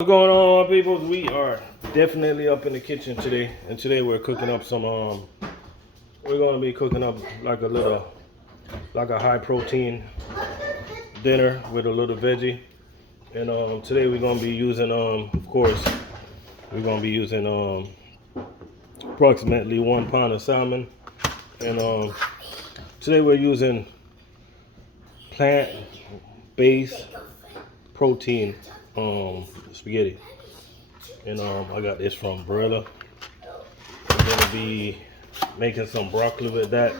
What's going on, my people? We are definitely up in the kitchen today, and today we're cooking up some. We're gonna be cooking up like a high protein dinner with a little veggie, and today we're gonna be using of course, we're gonna be using approximately 1 pound of salmon, and today we're using plant-based protein spaghetti. And I got this from Barilla. I'm gonna be making some broccoli with that.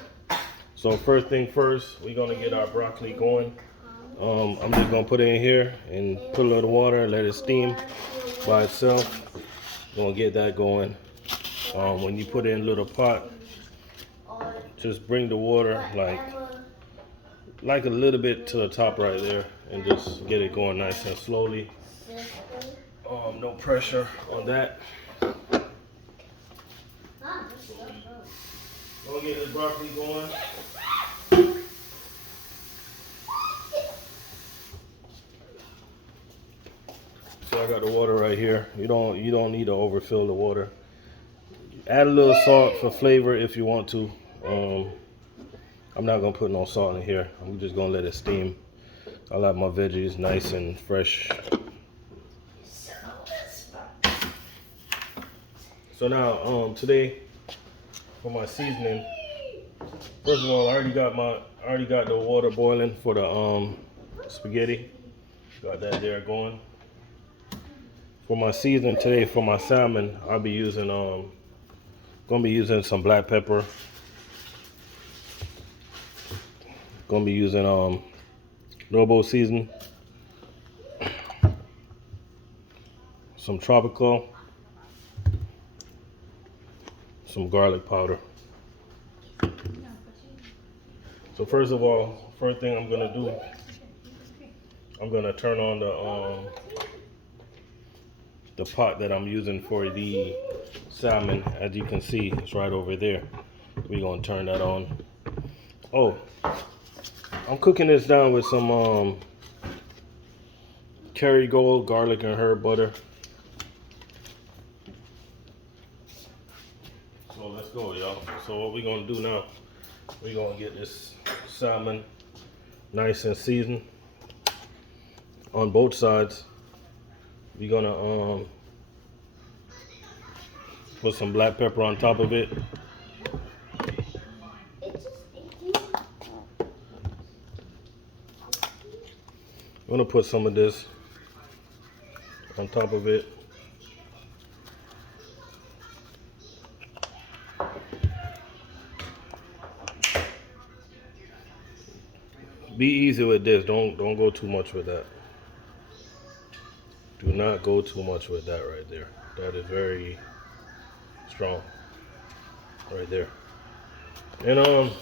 So first thing first, we're gonna get our broccoli going. I'm just gonna put it in here and put a little water, let it steam by itself. Gonna get that going. When you put it in a little pot, just bring the water like a little bit to the top right there, and just get it going nice and slowly. No pressure on that. Gonna get this broccoli going. So I got the water right here. You don't need to overfill the water. Add a little salt for flavor if you want to. I'm not gonna put no salt in here. I'm just gonna let it steam. I like my veggies nice and fresh. So now today for my seasoning. First of all, I already got the water boiling for the spaghetti. Got that there going. For my seasoning today, for my salmon, I'll be using gonna be using some black pepper. Gonna be using Robo season, some tropical, some garlic powder. So first of all, first thing I'm gonna do, I'm gonna turn on the pot that I'm using for the salmon. As you can see, it's right over there. We're gonna turn that on. Oh, I'm cooking this down with some Kerrygold garlic and herb butter. So let's go, y'all. So what we're gonna do now, we're gonna get this salmon nice and seasoned on both sides. We're gonna put some black pepper on top of it. I'm gonna put some of this on top of it. Be easy with this. Don't go too much with that. Do not go too much with that right there. That is very strong right there. And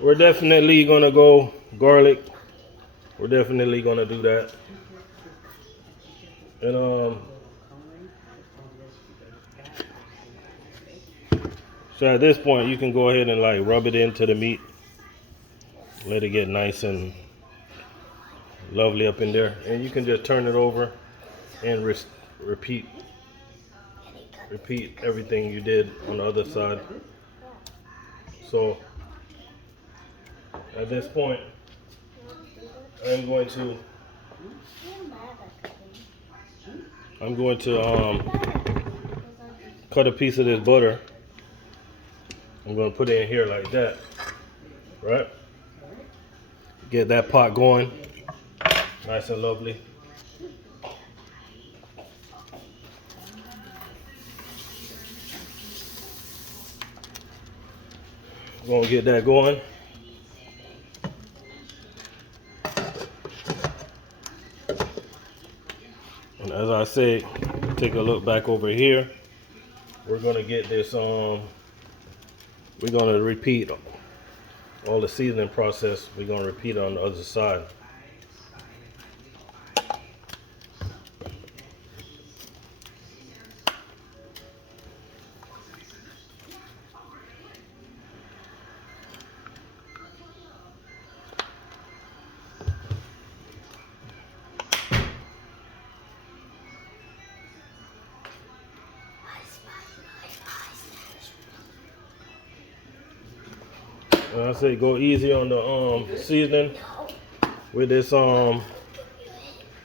we're definitely gonna go garlic. We're definitely gonna do that. And so at this point you can go ahead and like rub it into the meat. Let it get nice and lovely up in there, and you can just turn it over and repeat everything you did on the other side. So at this point I'm going to cut a piece of this butter. I'm going to put it in here like that, right? Get that pot going nice and lovely. We're gonna get that going. And as I said, take a look back over here. We're gonna get this we're gonna repeat all the seasoning process. We're gonna repeat on the other side. And I say go easy on the seasoning with this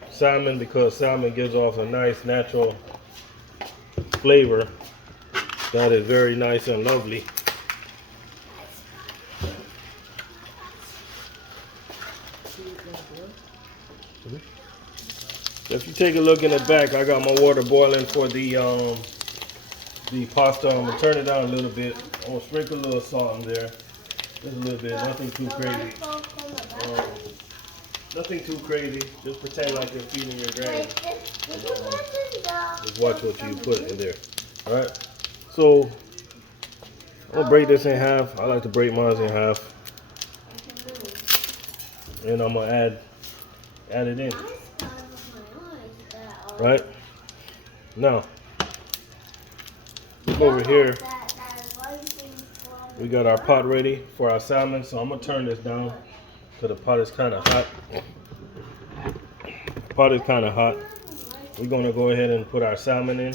salmon, because salmon gives off a nice natural flavor that is very nice and lovely. If you take a look in the back, I got my water boiling for the pasta. I'm gonna turn it down a little bit. I'm gonna sprinkle a little salt in there, just a little bit, nothing too crazy. Nothing too crazy. Just pretend like you're feeding your granny. Just watch what you put in there. All right. So I'm gonna break this in half. I like to break mine in half, and I'm gonna add it in. Right now, look over here. We got our pot ready for our salmon. So I'm gonna turn this down because the pot is kind of hot. Pot is kind of hot. We're gonna go ahead and put our salmon in.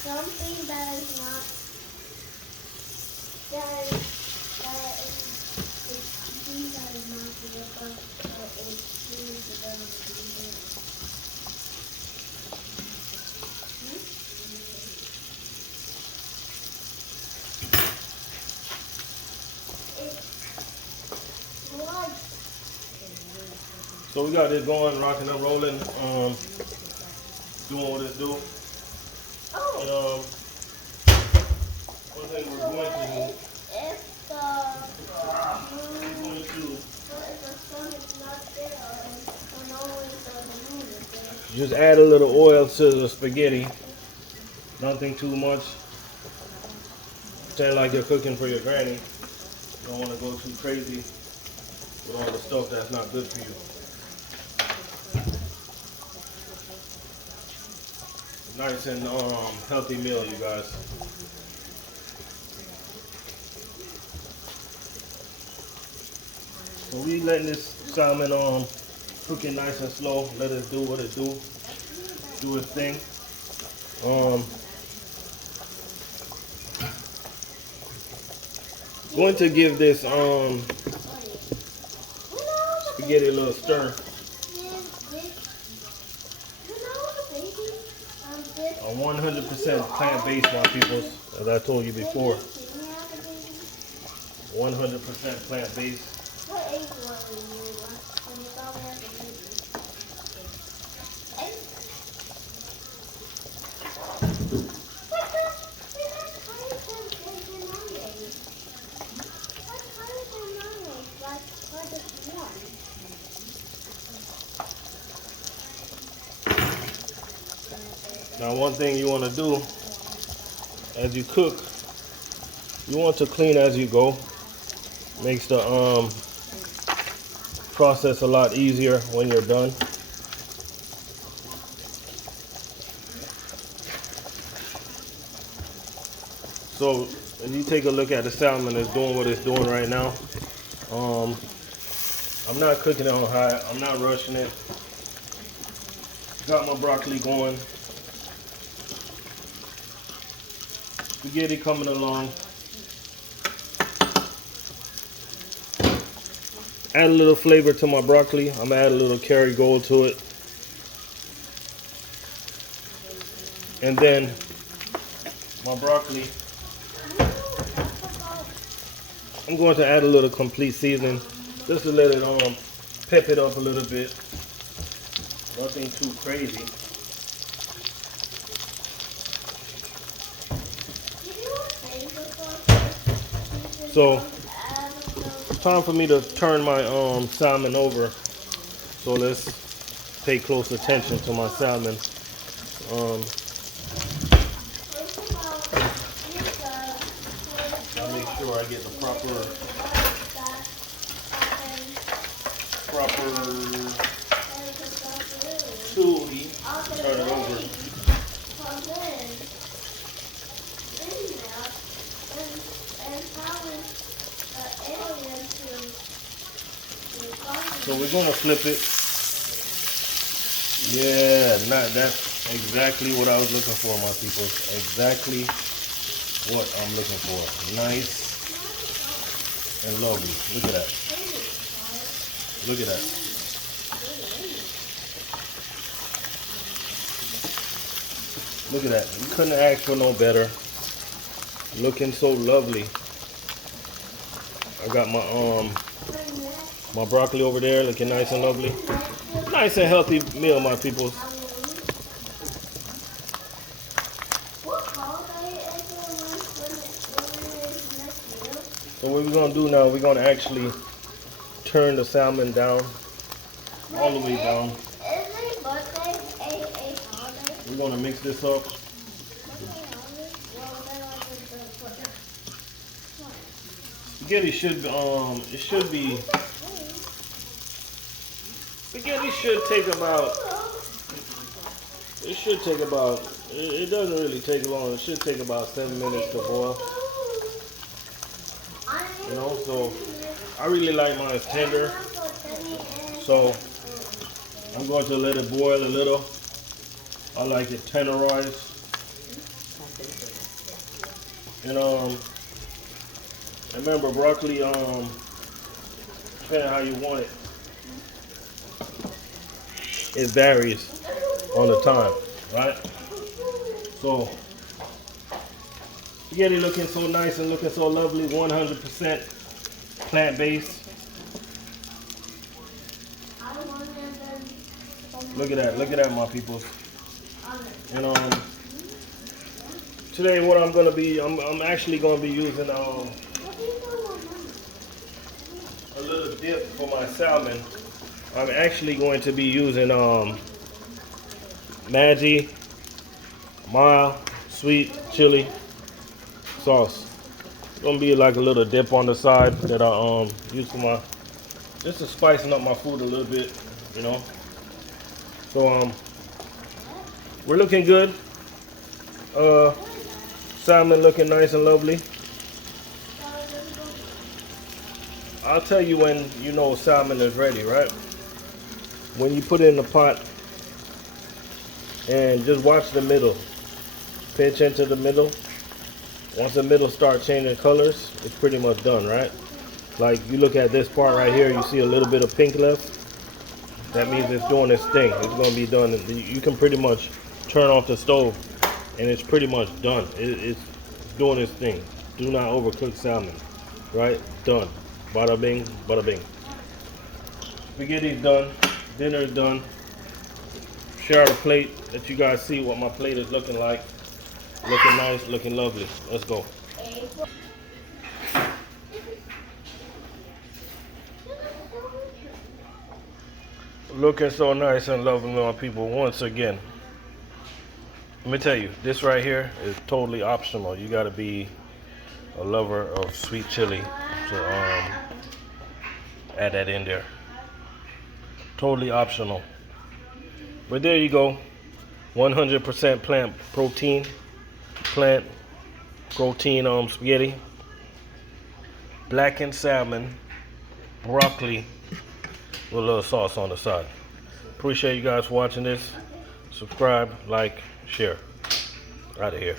Something that is not So we got this going, rocking and rolling, doing what it do. And, one thing we're going to do, just add a little oil to the spaghetti. Nothing too much. Pretend like you're cooking for your granny. Don't want to go too crazy with all the stuff that's not good for you. Nice and healthy meal, you guys. So we letting this salmon cook it nice and slow. Let it do what it do its thing. Going to give this spaghetti a little stir. A 100% plant-based, my peoples, as I told you before. 100% plant-based. Now, one thing you want to do as you cook, you want to clean as you go. Makes the process a lot easier when you're done. So, if you take a look at the salmon, it's doing what it's doing right now. I'm not cooking it on high. I'm not rushing it. Got my broccoli going. Spaghetti coming along. Add a little flavor to my broccoli. I'm gonna add a little Kerrygold to it. And then my broccoli, I'm going to add a little complete seasoning just to let it pep it up a little bit. Nothing too crazy. So it's time for me to turn my salmon over. So let's pay close attention to my salmon. I'll make sure I get the proper tool. Turn it over. So we're gonna flip it. Yeah, that's exactly what I was looking for, my people. Exactly what I'm looking for. Nice and lovely. Look at that. Look at that. Look at that. You couldn't ask for no better. Looking so lovely. I got my broccoli over there looking nice and lovely. Nice and healthy meal, my people. So what we're gonna do now, we're gonna actually turn the salmon down, all the way down. We're gonna mix this up. Spaghetti should spaghetti should take about, it doesn't really take long. It should take about 7 minutes to boil. You know, so I really like mine tender. So I'm going to let it boil a little. I like it tenderized. And remember, broccoli, depending on how you want it, it varies on the time, right? So spaghetti looking so nice and looking so lovely, 100% plant-based. Look at that, my people. And today what I'm gonna be, I'm actually gonna be using a little dip for my salmon. I'm actually going to be using Maggi mild sweet chili sauce. It's gonna be like a little dip on the side that I use for my, just to spicing up my food a little bit, you know. So we're looking good. Salmon looking nice and lovely. I'll tell you when you know salmon is ready, right? When you put it in the pot and just watch the middle. Pay attention to the middle. Once the middle starts changing colors, it's pretty much done, right? Like you look at this part right here, you see a little bit of pink left. That means it's doing its thing. It's going to be done. You can pretty much turn off the stove and it's pretty much done. It's doing its thing. Do not overcook salmon, right? Done. Bada bing, bada bing. Spaghetti's done. Dinner's done. Share the plate, let you guys see what my plate is looking like. Looking nice, looking lovely. Let's go. Looking so nice and lovely, my people. Once again, let me tell you, this right here is totally optional. You got to be a lover of sweet chili to add that in there. Totally optional. But there you go. 100% plant protein spaghetti, blackened salmon, broccoli with a little sauce on the side. Appreciate you guys watching this. Subscribe, like, share. Out of here.